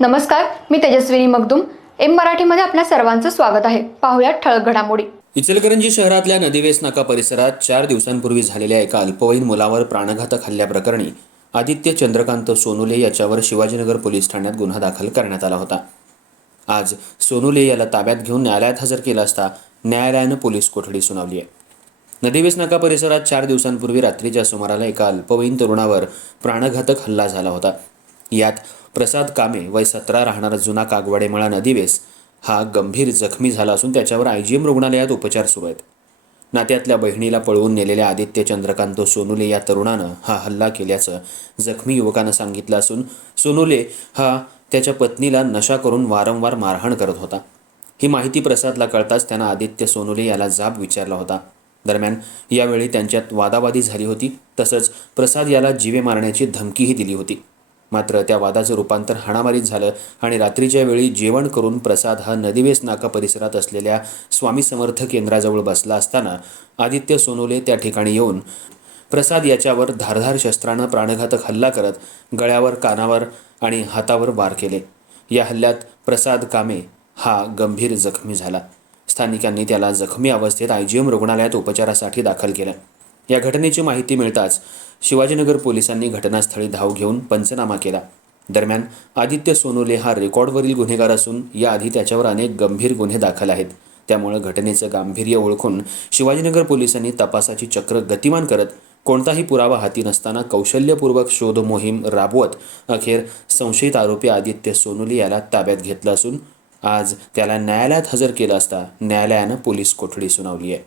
नमस्कार मी तेजस्विनी मगदुम. एम मराठीमध्ये आपल्या सर्वांचं स्वागत आहे. पाहुयात ठळक घडामोडी. इचलकरंजी शहरातल्या नदीवेस नाका परिसरात चार दिवसांपूर्वी झालेल्या एका अल्पवयीन मुलावर प्राणघातक हल्ल्याप्रकरणी आदित्य चंद्रकांत सोनुले याच्यावर शिवाजीनगर पोलीस ठाण्यात गुन्हा दाखल करण्यात आला होता. आज सोनुले याला ताब्यात घेऊन न्यायालयात हजर केला असता न्यायालयानं पोलीस कोठडी सुनावली आहे. नदीवेस नाका परिसरात चार दिवसांपूर्वी रात्रीच्या सुमाराला एका अल्पवयीन तरुणावर प्राणघातक हल्ला झाला होता. यात प्रसाद कामे वय सतरा राहणारा जुना कागवाडेमळा नदीवेस हा गंभीर जखमी झाला असून त्याच्यावर आय जी एम रुग्णालयात उपचार सुरू आहेत. नात्यातल्या बहिणीला पळवून नेलेल्या आदित्य चंद्रकांत सोनुले या तरुणानं हा हल्ला केल्याचं जखमी युवकानं सांगितलं असून सोनुले हा त्याच्या पत्नीला नशा करून वारंवार मारहाण करत होता. ही माहिती प्रसादला कळताच त्यानं आदित्य सोनुले याला जाब विचारला होता. दरम्यान यावेळी त्यांच्यात वादावादी झाली होती तसंच प्रसाद याला जीवे मारण्याची धमकीही दिली होती. मात्र त्या वादाचं रूपांतर हाणामारीत झालं आणि रात्रीच्या वेळी जेवण करून प्रसाद हा नदीवेस नाका परिसरात असलेल्या स्वामी समर्थ केंद्राजवळ बसला असताना आदित्य सोनोले त्या ठिकाणी येऊन प्रसाद याच्यावर धारधार शस्त्रानं प्राणघातक हल्ला करत गळ्यावर कानावर आणि हातावर वार केले. या हल्ल्यात प्रसाद कामे हा गंभीर जखमी झाला. स्थानिकांनी त्याला जखमी अवस्थेत आय जी एम रुग्णालयात उपचारासाठी दाखल केलं. या घटनेची माहिती मिळताच शिवाजीनगर पोलिसांनी घटनास्थळी धाव घेऊन पंचनामा केला. दरम्यान आदित्य सोनोले हा रेकॉर्डवरील गुन्हेगार असून याआधी त्याच्यावर अनेक गंभीर गुन्हे दाखल आहेत. त्यामुळे घटनेचं गांभीर्य ओळखून शिवाजीनगर पोलिसांनी तपासाची चक्र गतिमान करत कोणताही पुरावा हाती नसताना कौशल्यपूर्वक शोध मोहीम राबवत अखेर संशयित आरोपी आदित्य सोनुले याला ताब्यात घेतलं असून आज त्याला न्यायालयात हजर केलं असता न्यायालयानं पोलीस कोठडी सुनावली आहे.